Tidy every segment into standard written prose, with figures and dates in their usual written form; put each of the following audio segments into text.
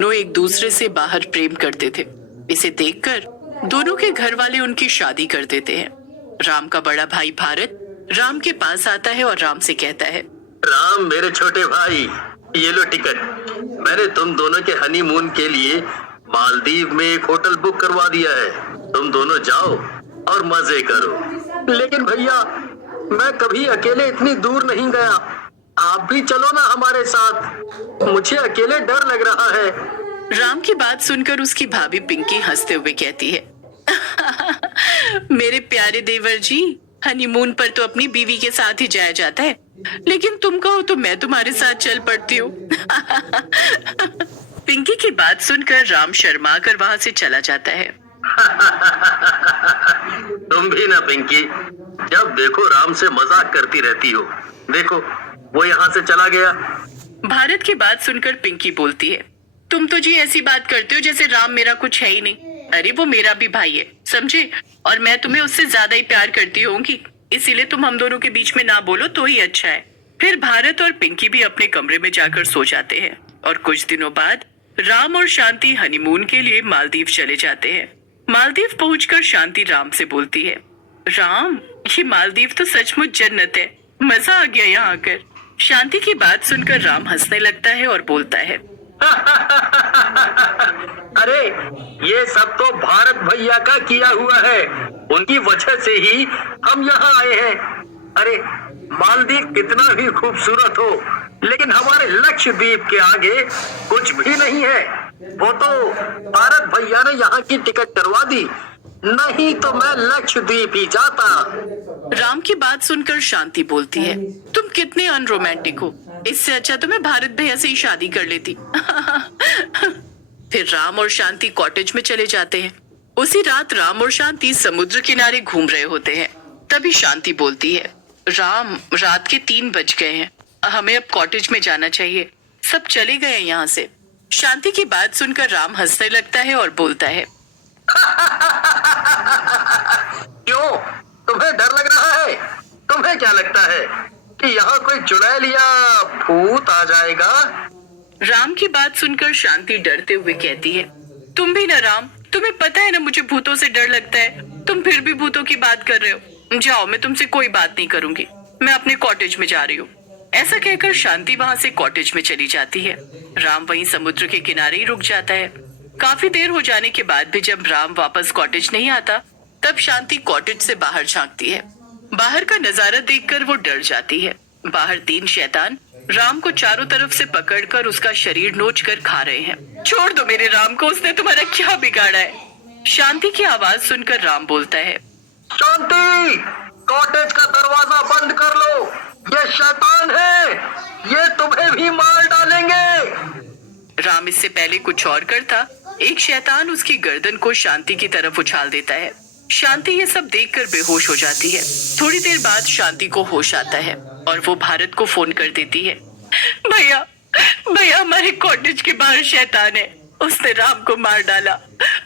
दोनों एक दूसरे से बाहर प्रेम करते थे। इसे देखकर दोनों के घर वाले उनकी शादी कर देते हैं। राम का बड़ा भाई भारत राम के पास आता है और राम से कहता है, राम मेरे छोटे भाई, ये लो टिकट। मैंने तुम दोनों के हनीमून के लिए मालदीव में एक होटल बुक करवा दिया है। तुम दोनों जाओ और मजे करो। लेकिन भैया, मैं कभी अकेले इतनी दूर नहीं गया। आप भी चलो ना हमारे साथ। मुझे अकेले डर लग रहा है। राम की बात सुनकर उसकी भाभी पिंकी हंसते हुए कहती है, मेरे प्यारे देवर जी, हनीमून पर तो अपनी बीवी के साथ ही जाया जाता है, लेकिन तुम कहो तो मैं तुम्हारे साथ चल पड़ती हूँ। पिंकी की बात सुनकर राम शर्मा कर वहाँ से चला जाता है। तुम भी ना पिंकी, जब देखो राम से मजाक करती रहती हो। देखो, वो यहाँ से चला गया। भारत की बात सुनकर पिंकी बोलती है, तुम तो जी ऐसी बात करते हो जैसे राम मेरा कुछ है ही नहीं। अरे वो मेरा भी भाई है, समझे, और मैं तुम्हें उससे ज्यादा ही प्यार करती होंगी, इसीलिए तुम हम दोनों के बीच में ना बोलो तो ही अच्छा है। फिर भारत और पिंकी भी अपने कमरे में जाकर सो जाते हैं और कुछ दिनों बाद राम और शांति हनीमून के लिए मालदीव चले जाते हैं। मालदीव पहुंचकर शांति राम से बोलती है, राम, ये मालदीव तो सचमुच जन्नत है, मजा आ गया यहाँ आकर। शांति की बात सुनकर राम हंसने लगता है और बोलता है, अरे, ये सब तो भारत भैया का किया हुआ है। उनकी वजह से ही हम यहाँ आए हैं। अरे, मालदीव कितना भी खूबसूरत हो, लेकिन हमारे लक्षद्वीप के आगे कुछ भी नहीं है। वो तो भारत भैया ने यहाँ की टिकट करवा दी, नहीं तो मैं लक्षद्वीप ही जाता। राम की बात सुनकर शांति बोलती है, तुम कितने अनरोमांटिक हो, इससे अच्छा तो मैं भारत भैया से ही शादी कर लेती। फिर राम और शांति कॉटेज में चले जाते हैं। उसी रात राम और शांति समुद्र किनारे घूम रहे होते हैं। तभी शांति बोलती है, राम, रात के 3 बज गए हैं, हमें अब कॉटेज में जाना चाहिए, सब चले गए हैं यहाँ से। शांति की बात सुनकर राम हंसने लगता है और बोलता है, क्यों, तुम्हें डर लग रहा है? तुम्हें क्या लगता है कि यहाँ कोई चुड़ैल या भूत आ जाएगा? राम की बात सुनकर शांति डरते हुए कहती है, तुम भी ना राम, तुम्हें पता है ना मुझे भूतों से डर लगता है, तुम फिर भी भूतों की बात कर रहे हो। जाओ, मैं तुमसे कोई बात नहीं करूंगी, मैं अपने कॉटेज में जा रही हूँ। ऐसा कहकर शांति वहाँ से कॉटेज में चली जाती है। राम वहीं समुद्र के किनारे ही रुक जाता है। काफी देर हो जाने के बाद भी जब राम वापस कॉटेज नहीं आता, तब शांति कॉटेज से बाहर झांकती है। बाहर का नजारा देखकर वो डर जाती है। बाहर 3 शैतान राम को चारों तरफ से पकड़कर उसका शरीर नोच कर खा रहे हैं। छोड़ दो मेरे राम को, उसने तुम्हारा क्या बिगाड़ा है? शांति की आवाज सुनकर राम बोलता है, शांति, कॉटेज का दरवाजा बंद कर लो, ये शैतान है, ये तुम्हें भी मार डालेंगे। राम इससे पहले कुछ और करता, एक शैतान उसकी गर्दन को शांति की तरफ उछाल देता है। शांति ये सब देखकर बेहोश हो जाती है। थोड़ी देर बाद शांति को होश आता है और वो भारत को फोन कर देती है, भैया, भैया, हमारे कॉटेज के बाहर शैतान है, उसने राम को मार डाला,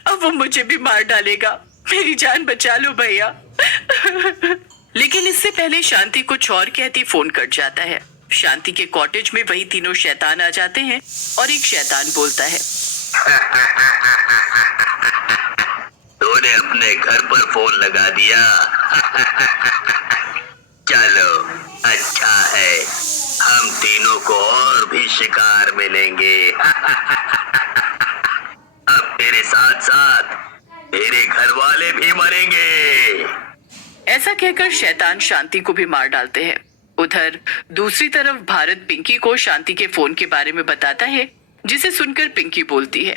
अब वो मुझे भी मार डालेगा, मेरी जान बचा लो भैया। लेकिन इससे पहले शांति कुछ और कहती फोन कट जाता है। शांति के कॉटेज में वही तीनों शैतान आ जाते हैं और एक शैतान बोलता है, तूने अपने घर पर फोन लगा दिया। चलो, अच्छा है, हम तीनों को और भी शिकार मिलेंगे। अब तेरे साथ साथ तेरे घर वाले भी मरेंगे। ऐसा कहकर शैतान शांति को भी मार डालते हैं। उधर दूसरी तरफ भारत पिंकी को शांति के फोन के बारे में बताता है, जिसे सुनकर पिंकी बोलती है,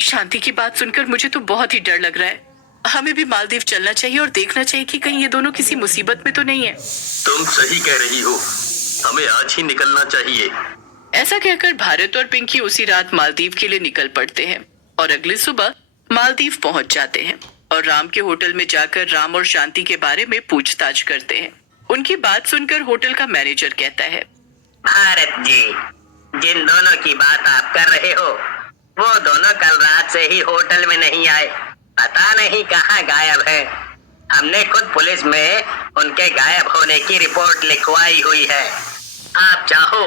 शांति की बात सुनकर मुझे तो बहुत ही डर लग रहा है, हमें भी मालदीव चलना चाहिए और देखना चाहिए कि कहीं ये दोनों किसी मुसीबत में तो नहीं है। तुम सही कह रही हो, हमें आज ही निकलना चाहिए। ऐसा कहकर भारत और पिंकी उसी रात मालदीव के लिए निकल पड़ते हैं और अगली सुबह मालदीव पहुंच जाते हैं और राम के होटल में जाकर राम और शांति के बारे में पूछताछ करते हैं। उनकी बात सुनकर होटल का मैनेजर कहता है, भारत जी, जिन दोनों की बात आप कर रहे हो, वो दोनों कल रात से ही होटल में नहीं आए, पता नहीं कहाँ गायब है। हमने खुद पुलिस में उनके गायब होने की रिपोर्ट लिखवाई हुई है। आप चाहो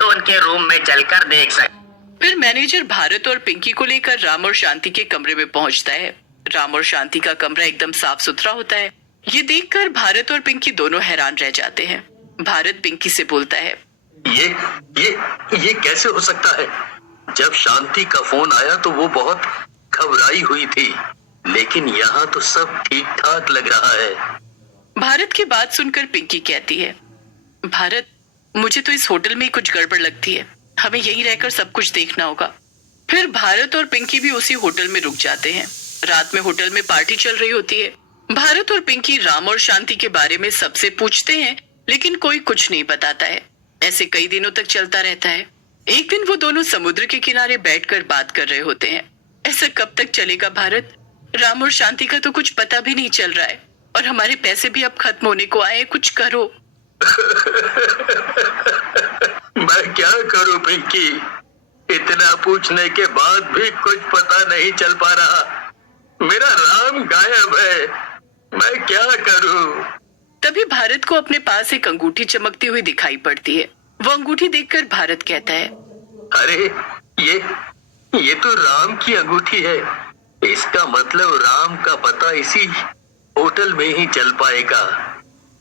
तो उनके रूम में चलकर देख सकते। फिर मैनेजर भारत और पिंकी को लेकर राम और शांति के कमरे में पहुंचता है। राम और शांति का कमरा एकदम साफ सुथरा होता है। ये देखकर भारत और पिंकी दोनों हैरान रह जाते हैं। भारत पिंकी से बोलता है, ये कैसे हो सकता है? जब शांति का फोन आया तो वो बहुत घबराई हुई थी, लेकिन यहाँ तो सब ठीक ठाक लग रहा है। भारत की बात सुनकर पिंकी कहती है, भारत, मुझे तो इस होटल में ही कुछ गड़बड़ लगती है। हमें यहीं रहकर सब कुछ देखना होगा। फिर भारत और पिंकी भी उसी होटल में रुक जाते हैं। रात में होटल में पार्टी चल रही होती है। भारत और पिंकी राम और शांति के बारे में सबसे पूछते हैं, लेकिन कोई कुछ नहीं बताता है। ऐसे कई दिनों तक चलता रहता है। एक दिन वो दोनों समुद्र के किनारे बैठकर बात कर रहे होते हैं। ऐसा कब तक चलेगा भारत? राम और शांति का तो कुछ पता भी नहीं चल रहा है और हमारे पैसे भी अब खत्म होने को आए। कुछ करो। मैं क्या करूं पिंकी? इतना पूछने के बाद भी कुछ पता नहीं चल पा रहा। मेरा राम गायब है। मैं क्या करूं? तभी भारत को अपने पास एक अंगूठी चमकती हुई दिखाई पड़ती है। वो अंगूठी देखकर भारत कहता है, अरे ये तो राम की अंगूठी है। इसका मतलब राम का पता इसी होटल में ही चल पाएगा।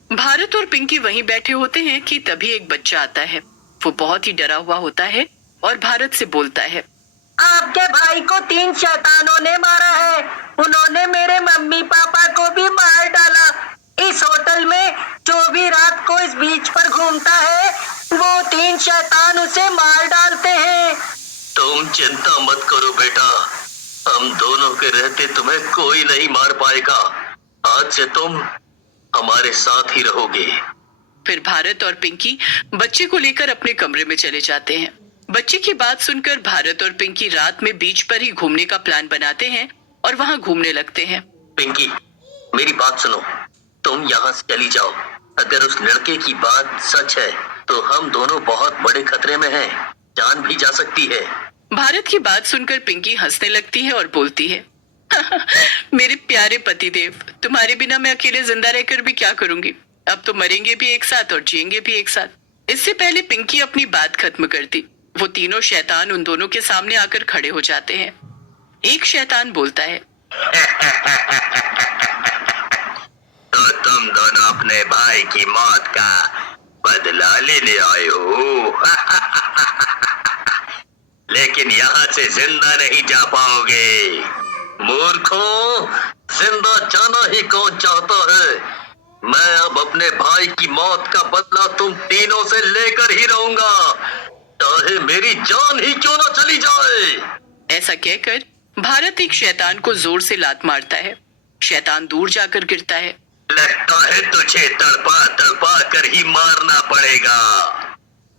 भारत और पिंकी वहीं बैठे होते हैं कि तभी एक बच्चा आता है। वो बहुत ही डरा हुआ होता है और भारत से बोलता है, आपके भाई को 3 शैतानों ने मारा है। उन्होंने मेरे मम्मी पापा को भी मार डाला। इस होटल में जो भी रात को इस बीच पर घूमता है, वो 3 शैतान उसे मार डालते हैं। तुम चिंता मत करो बेटा, हम दोनों के रहते तुम्हें कोई नहीं मार पाएगा। आज से तुम हमारे साथ ही रहोगे। फिर भारत और पिंकी बच्चे को लेकर अपने कमरे में चले जाते हैं। बच्चे की बात सुनकर भारत और पिंकी रात में बीच पर ही घूमने का प्लान बनाते हैं और वहां घूमने लगते हैं। पिंकी, मेरी बात सुनो। तुम यहाँ से चली जाओ। अगर उस लड़के की बात सच है तो हम दोनों बहुत बड़े खतरे में हैं। जान भी जा सकती है। भारत की बात सुनकर पिंकी हंसने लगती है और बोलती है, मेरे प्यारे पतिदेव, तुम्हारे बिना मैं अकेले जिंदा रहकर भी क्या करूंगी? अब तो मरेंगे भी एक साथ और जिएंगे भी एक साथ। इससे पहले पिंकी अपनी बात खत्म करती, वो तीनों शैतान उन दोनों के सामने आकर खड़े हो जाते हैं। एक शैतान बोलता है, तो तुम दोनों अपने भाई की मौत का बदला लेने आए हो। लेकिन यहाँ से जिंदा नहीं जा पाओगे। मूर्खों, जिंदा जाना ही कौन चाहता है? मैं अब अपने भाई की मौत का बदला तुम तीनों से लेकर ही रहूंगा, चाहे मेरी जान ही क्यों ना चली जाए। ऐसा कहकर भारत एक शैतान को जोर से लात मारता है। शैतान दूर जाकर गिरता है। लगता है तुझे तड़पा तड़पा कर ही मारना पड़ेगा।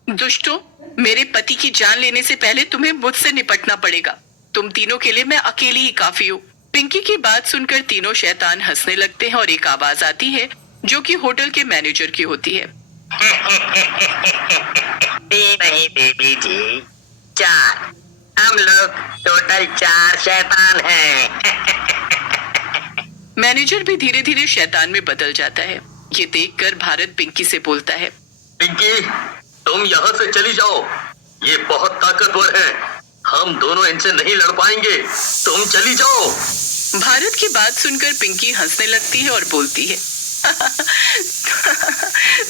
दुष्टों, मेरे पति की जान लेने से पहले तुम्हें मुझसे निपटना पड़ेगा। तुम तीनों के लिए मैं अकेली ही काफी हूँ। पिंकी की बात सुनकर तीनों शैतान हंसने लगते हैं और एक आवाज आती है जो कि होटल के मैनेजर की होती है। नहीं देवी जी, 4। हम लोग टोटल 4 शैतान हैं। मैनेजर भी धीरे धीरे शैतान में बदल जाता है। ये देखकर भारत पिंकी से बोलता है, पिंकी, तुम यहाँ से चली जाओ। ये बहुत ताकतवर है। हम दोनों इनसे नहीं लड़ पाएंगे। तुम चली जाओ। भारत की बात सुनकर पिंकी हंसने लगती है और बोलती है,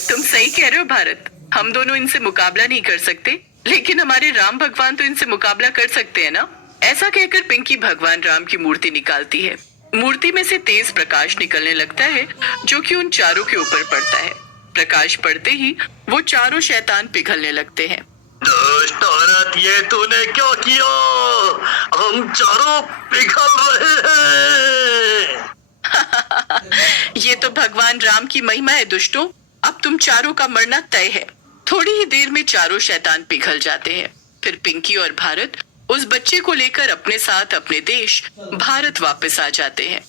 तुम सही कह रहे हो भारत, हम दोनों इनसे मुकाबला नहीं कर सकते, लेकिन हमारे राम भगवान तो इनसे मुकाबला कर सकते हैं ना। ऐसा कहकर पिंकी भगवान राम की मूर्ति निकालती है। मूर्ति में से तेज प्रकाश निकलने लगता है जो कि उन चारों के ऊपर पड़ता है। प्रकाश पड़ते ही वो चारों शैतान पिघलने लगते हैं। दुष्ट औरत, ये तूने क्या किया? हम चारों पिघल रहे हैं। ये तो भगवान राम की महिमा है दुष्टों। अब तुम चारों का मरना तय है। थोड़ी ही देर में चारों शैतान पिघल जाते हैं। फिर पिंकी और भारत उस बच्चे को लेकर अपने साथ अपने देश भारत वापस आ जाते हैं।